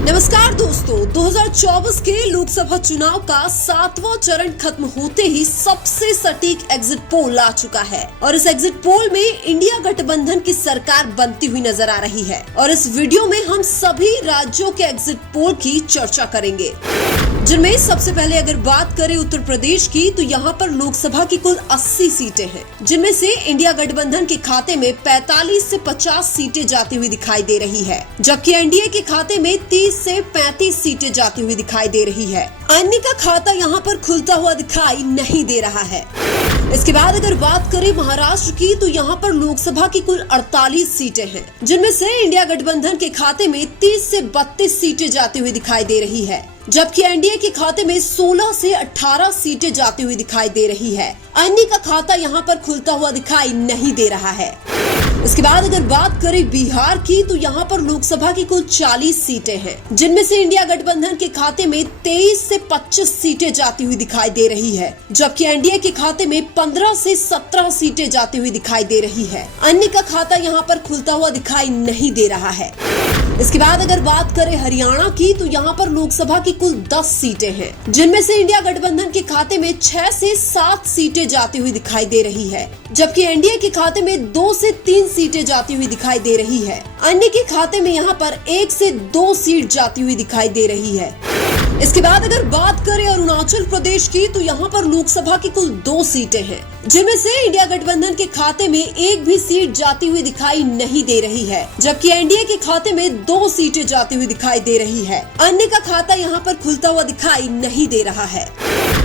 नमस्कार दोस्तों, 2024 के लोकसभा चुनाव का 7वां चरण खत्म होते ही सबसे सटीक एग्जिट पोल आ चुका है और इस एग्जिट पोल में इंडिया गठबंधन की सरकार बनती हुई नजर आ रही है और इस वीडियो में हम सभी राज्यों के एग्जिट पोल की चर्चा करेंगे, जिनमें सबसे पहले अगर बात करें उत्तर प्रदेश की तो यहाँ पर लोकसभा की कुल 80 सीटें हैं, जिनमें से इंडिया गठबंधन के खाते में 45 से 50 सीटें जाती हुई दिखाई दे रही है, जबकि एनडीए के खाते में 30 से 35 सीटें जाती हुई दिखाई दे रही है। अन्य का खाता यहाँ पर खुलता हुआ दिखाई नहीं दे रहा है। इसके बाद अगर बात करें महाराष्ट्र की तो यहाँ पर लोकसभा की कुल 48 सीटें हैं, जिनमें से इंडिया गठबंधन के खाते में 30 से 32 सीटें जाती हुई दिखाई दे रही है, जबकि एनडीए के खाते में 16 से 18 सीटें जाती हुई दिखाई दे रही है। अन्य का खाता यहाँ पर खुलता हुआ दिखाई नहीं दे रहा है। इसके बाद अगर बात करें बिहार की तो यहाँ पर लोकसभा की कुल 40 सीटें हैं, जिनमें से इंडिया गठबंधन के खाते में 23 से 25 सीटें जाती हुई दिखाई दे रही है, जबकि एनडीए के खाते में 15 से 17 सीटें जाती हुई दिखाई दे रही है। अन्य का खाता यहाँ पर खुलता हुआ दिखाई नहीं दे रहा है। इसके बाद अगर बात करें हरियाणा की तो यहाँ पर लोकसभा की कुल 10 सीटें हैं, जिनमें से इंडिया गठबंधन के खाते में 6 से 7 सीटें जाती हुई दिखाई दे रही है, जबकि एनडीए के खाते में 2 से 3 सीटें जाती हुई दिखाई दे रही है। अन्य के खाते में यहाँ पर 1 से 2 सीट जाती हुई दिखाई दे रही है। इसके बाद अगर बात करें अरुणाचल प्रदेश की तो यहाँ पर लोकसभा की कुल 2 सीटें हैं, जिनमें से इंडिया गठबंधन के खाते में एक भी सीट जाती हुई दिखाई नहीं दे रही है, जबकि एनडीए के खाते में 2 सीटें जाती हुई दिखाई दे रही है। अन्य का खाता यहाँ पर खुलता हुआ दिखाई नहीं दे रहा है।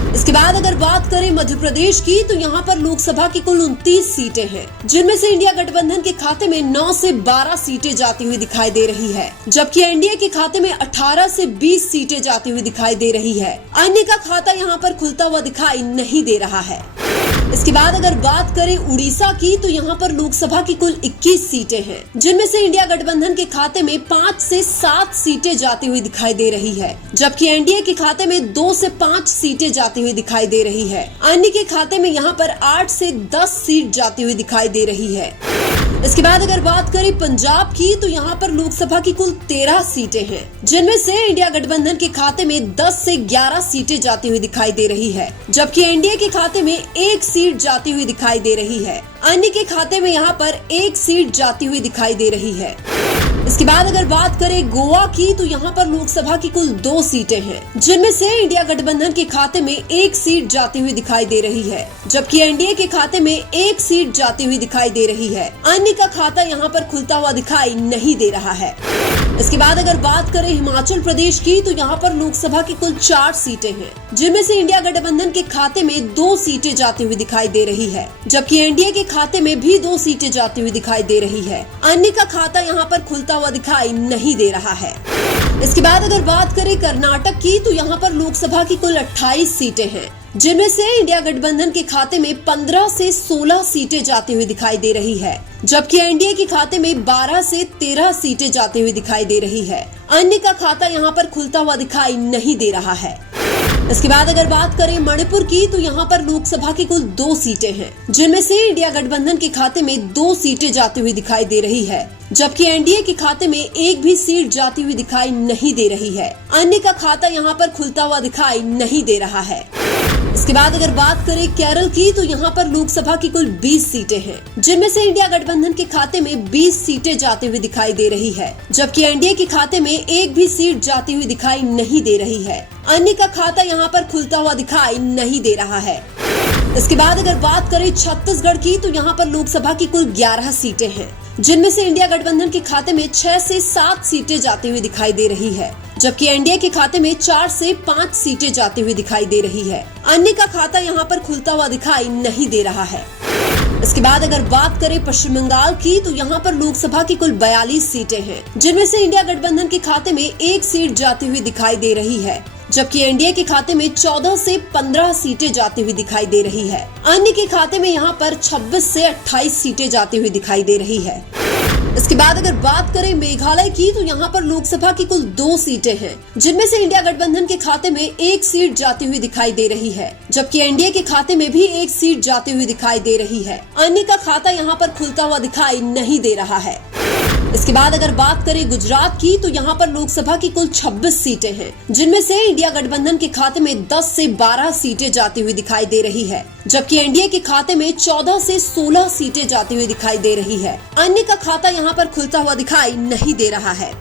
इसके बाद अगर बात करें मध्य प्रदेश की तो यहाँ पर लोकसभा की कुल 29 सीटें हैं, जिनमें से इंडिया गठबंधन के खाते में 9 से 12 सीटें जाती हुई दिखाई दे रही है, जबकि एनडीए के खाते में 18 से 20 सीटें जाती हुई दिखाई दे रही है। अन्य का खाता यहाँ पर खुलता हुआ दिखाई नहीं दे रहा है। इसके बाद अगर बात करें उड़ीसा की तो यहाँ पर लोकसभा की कुल 21 सीटें हैं, जिनमें से इंडिया गठबंधन के खाते में 5 से 7 सीटें जाती हुई दिखाई दे रही है, जबकि एनडीए के खाते में 2 से 5 सीटें जाती हुई दिखाई दे रही है। अन्य के खाते में यहाँ पर 8 से 10 सीट जाती हुई दिखाई दे रही है। इसके बाद अगर बात करें पंजाब की तो यहाँ पर लोकसभा की कुल 13 सीटें हैं, जिनमें से इंडिया गठबंधन के खाते में 10 से 11 सीटें जाती हुई दिखाई दे रही है, जबकि एनडीए के खाते में 1 सीट जाती हुई दिखाई दे रही है। अन्य के खाते में यहाँ पर 1 सीट जाती हुई दिखाई दे रही है। इसके बाद अगर बात करें गोवा की तो यहाँ पर लोकसभा की कुल 2 सीटें हैं, जिनमें से इंडिया गठबंधन के खाते में 1 सीट जाती हुई दिखाई दे रही है, जबकि एनडीए के खाते में 1 सीट जाती हुई दिखाई दे रही है। अन्य का खाता यहाँ पर खुलता हुआ दिखाई नहीं दे रहा है। इसके बाद अगर बात करें हिमाचल प्रदेश की तो यहाँ पर लोकसभा की कुल 4 सीटें हैं, जिनमें से इंडिया गठबंधन के खाते में 2 सीटें जाती हुई दिखाई दे रही है, जबकि एनडीए के खाते में भी 2 सीटें जाती हुई दिखाई दे रही है। अन्य का खाता यहाँ पर खुलता हुआ दिखाई नहीं दे रहा है। इसके बाद अगर बात करें कर्नाटक की तो यहाँ पर लोकसभा की कुल 28 सीटें हैं, जिनमें से इंडिया गठबंधन के खाते में 15 से 16 सीटें जाती हुई दिखाई दे रही है, जबकि एनडीए के खाते में 12 से 13 सीटें जाती हुई दिखाई दे रही है। अन्य का खाता यहाँ पर खुलता हुआ दिखाई नहीं दे रहा है। इसके बाद अगर बात करें मणिपुर की तो यहाँ पर लोकसभा की कुल 2 सीटें हैं, जिनमें से इंडिया गठबंधन के खाते में 2 सीटें जाती हुई दिखाई दे रही है, जबकि एनडीए के खाते में 1 भी सीट जाती हुई दिखाई नहीं दे रही है। अन्य का खाता यहाँ पर खुलता हुआ दिखाई नहीं दे रहा है। इसके बाद अगर बात करें केरल की तो यहाँ पर लोकसभा की कुल 20 सीटें हैं, जिनमें से इंडिया गठबंधन के खाते में 20 सीटें जाती हुई दिखाई दे रही है, जबकि एनडीए के खाते में 1 भी सीट जाती हुई दिखाई नहीं दे रही है। अन्य का खाता यहाँ पर खुलता हुआ दिखाई नहीं दे रहा है। इसके बाद अगर बात करें छत्तीसगढ़ की तो यहाँ पर लोकसभा की कुल 11 सीटें हैं, जिनमें से इंडिया गठबंधन के खाते में 6 से 7 सीटें जाती हुई दिखाई दे रही है, जबकि एनडीए के खाते में 4 से 5 सीटें जाती हुई दिखाई दे रही है। अन्य का खाता यहाँ पर खुलता हुआ दिखाई नहीं दे रहा है। इसके बाद अगर बात करें पश्चिम बंगाल की तो यहाँ पर लोकसभा की कुल 42 सीटें हैं, जिनमें से इंडिया गठबंधन के खाते में 1 सीट जाती हुई दिखाई दे रही है, जबकि एनडीए के खाते में 14 से 15 सीटें जाती हुई दिखाई दे रही है। अन्य के खाते में यहाँ पर 26 से 28 सीटें जाती हुई दिखाई दे रही है। इसके बाद अगर बात करें मेघालय की तो यहाँ पर लोकसभा की कुल 2 सीटें हैं, जिनमें से इंडिया गठबंधन के खाते में 1 सीट जाती हुई दिखाई दे रही है, जबकि एनडीए के खाते में भी 1 सीट जाती हुई दिखाई दे रही है। अन्य का खाता यहाँ पर खुलता हुआ दिखाई नहीं दे रहा है। इसके बाद अगर बात करें गुजरात की, तो यहाँ पर लोकसभा की कुल 26 सीटें हैं, जिनमें से इंडिया गठबंधन के खाते में 10 से 12 सीटें जाती हुई दिखाई दे रही है, जबकि एनडीए के खाते में 14 से 16 सीटें जाती हुई दिखाई दे रही है। अन्य का खाता यहाँ पर खुलता हुआ दिखाई नहीं दे रहा है।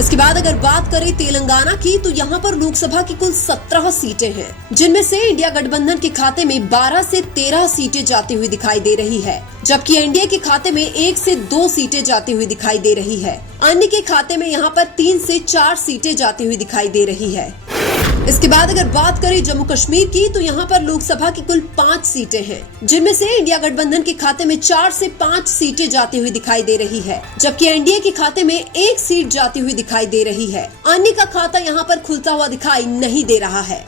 इसके बाद अगर बात करें तेलंगाना की, तो यहाँ पर लोकसभा की कुल 17 सीटें हैं, जिनमें से इंडिया गठबंधन के खाते में 12 से 13 सीटें जाती हुई दिखाई दे रही है, जबकि एनडीए के खाते में 1 से 2 सीटें जाती हुई दिखाई दे रही है। अन्य के खाते में यहाँ पर 3 से 4 सीटें जाती हुई दिखाई दे रही है। इसके बाद अगर बात करें जम्मू कश्मीर की, तो यहाँ पर लोकसभा की कुल 5 सीटें हैं, जिनमें से इंडिया गठबंधन के खाते में 4 से 5 सीटें जाती हुई दिखाई दे रही है, जबकि एनडीए के खाते में 1 सीट जाती हुई दिखाई दे रही है। अन्य का खाता यहाँ पर खुलता हुआ दिखाई नहीं दे रहा है।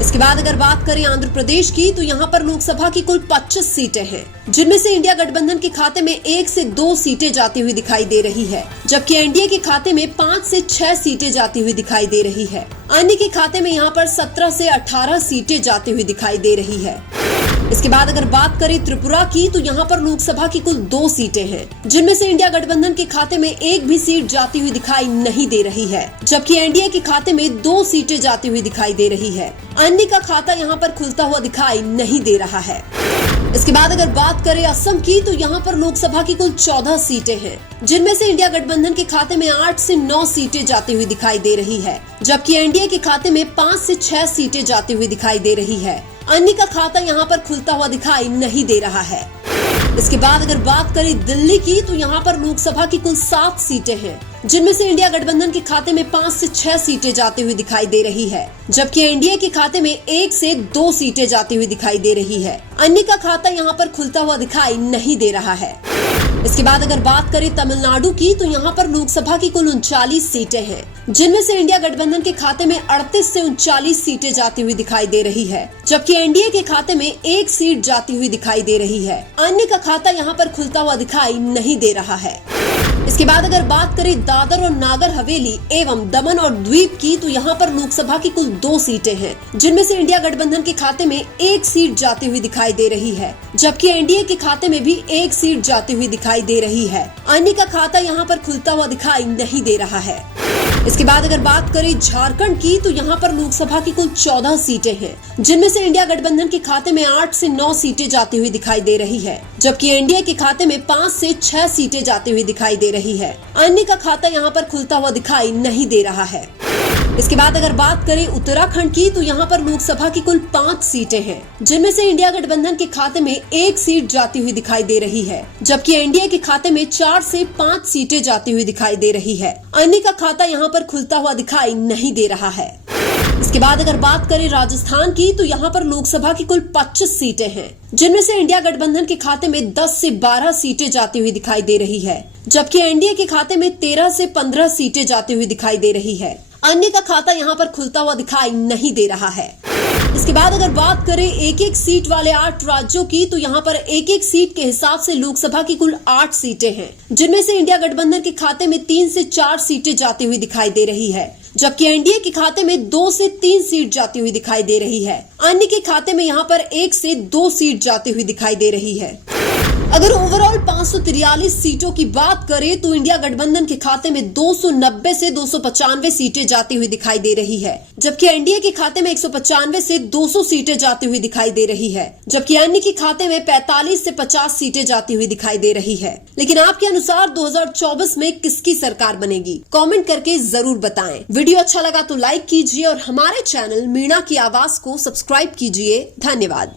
इसके बाद अगर बात करें आंध्र प्रदेश की, तो यहाँ पर लोकसभा की कुल 25 सीटें हैं, जिनमें से इंडिया गठबंधन के खाते में 1 से 2 सीटें जाती हुई दिखाई दे रही है, जबकि एनडीए के खाते में 5 से 6 सीटें जाती हुई दिखाई दे रही है। अन्य के खाते में यहाँ पर 17 से 18 सीटें जाती हुई दिखाई दे रही है। इसके बाद अगर बात करें त्रिपुरा की, तो यहाँ पर लोकसभा की कुल 2 सीटें हैं, जिनमें से इंडिया गठबंधन के खाते में 1 भी सीट जाती हुई दिखाई नहीं दे रही है, जबकि एनडीए के खाते में 2 सीटें जाती हुई दिखाई दे रही है। अन्य का खाता यहाँ पर खुलता हुआ दिखाई नहीं दे रहा है। इसके बाद अगर बात करें असम की, तो यहाँ पर लोकसभा की कुल 14 सीटें हैं, जिनमें से इंडिया गठबंधन के खाते में 8 से 9 सीटें जाती हुई दिखाई दे रही है, जबकि एनडीए के खाते में 5 से 6 सीटें जाती हुई दिखाई दे रही है। अन्य का खाता यहाँ पर खुलता हुआ दिखाई नहीं दे रहा है। इसके बाद अगर बात करें दिल्ली की, तो यहाँ पर लोकसभा की कुल 7 सीटें हैं, जिनमें से इंडिया गठबंधन के खाते में 5 से 6 सीटें जाती हुई दिखाई दे रही है, जबकि एनडीए के खाते में 1 से 2 सीटें जाती हुई दिखाई दे रही है। अन्य का खाता यहाँ पर खुलता हुआ दिखाई नहीं दे रहा है। इसके बाद अगर बात करें तमिलनाडु की, तो यहाँ पर लोकसभा की कुल 39 सीटें हैं, जिनमें से इंडिया गठबंधन के खाते में 38 से 39 सीटें जाती हुई दिखाई दे रही है, जबकि एनडीए के खाते में 1 सीट जाती हुई दिखाई दे रही है। अन्य का खाता यहाँ पर खुलता हुआ दिखाई नहीं दे रहा है। इसके बाद अगर बात करें दादर और नागर हवेली एवं दमन और द्वीप की, तो यहाँ पर लोकसभा की कुल 2 सीटें हैं, जिनमें से इंडिया गठबंधन के खाते में 1 सीट जाती हुई दिखाई दे रही है, जबकि एनडीए के खाते में भी 1 सीट जाती हुई दिखाई दे रही है। अन्य का खाता यहाँ पर खुलता हुआ दिखाई नहीं दे रहा है। इसके बाद अगर बात करें झारखंड की, तो यहाँ पर लोकसभा की कुल 14 सीटें हैं, जिनमें से इंडिया गठबंधन के खाते में 8 से 9 सीटें जाती हुई दिखाई दे रही है, जबकि एनडीए के खाते में 5 से 6 सीटें जाती हुई दिखाई दे रही है। अन्य का खाता यहाँ पर खुलता हुआ दिखाई नहीं दे रहा है। इसके बाद अगर बात करें उत्तराखंड की, तो यहाँ पर लोकसभा की कुल 5 सीटें हैं, जिनमें से इंडिया गठबंधन के खाते में 1 सीट जाती हुई दिखाई दे रही है, जबकि एनडीए के खाते में 4 से 5 सीटें जाती हुई दिखाई दे रही है। अन्य का खाता यहाँ पर खुलता हुआ दिखाई नहीं दे रहा है। इसके बाद अगर बात करें राजस्थान की, तो यहाँ पर लोकसभा की कुल 25 सीटें हैं, जिनमें से इंडिया गठबंधन के खाते में 10 से 12 सीटें जाती हुई दिखाई दे रही है, जबकि एनडीए के खाते में 13 से 15 सीटें जाती हुई दिखाई दे रही है। अन्य का खाता यहाँ पर खुलता हुआ दिखाई नहीं दे रहा है। इसके बाद अगर बात करें एक एक सीट वाले 8 राज्यों की, तो यहाँ पर एक एक सीट के हिसाब से लोकसभा की कुल 8 सीटें हैं, जिनमें से इंडिया गठबंधन के खाते में 3 से 4 सीटें जाती हुई दिखाई दे रही है, जबकि एनडीए के खाते में 2 से 3 सीट जाती हुई दिखाई दे रही है। अन्य के खाते में यहाँ पर 1 से 2 सीट जाती हुई दिखाई दे रही है। अगर ओवरऑल 543 सीटों की बात करें, तो इंडिया गठबंधन के खाते में 290 से 295 सीटें जाती हुई दिखाई दे रही है, जबकि एनडीए के खाते में 195 से 200 सीटें जाती हुई दिखाई दे रही है, जबकि अन्य के खाते में 45 से 50 सीटें जाती हुई दिखाई दे रही है। लेकिन आपके अनुसार 2024 में किसकी सरकार बनेगी? कमेंट करके जरूर बताएं। वीडियो अच्छा लगा तो लाइक कीजिए और हमारे चैनल मीणा की आवाज को सब्सक्राइब कीजिए। धन्यवाद।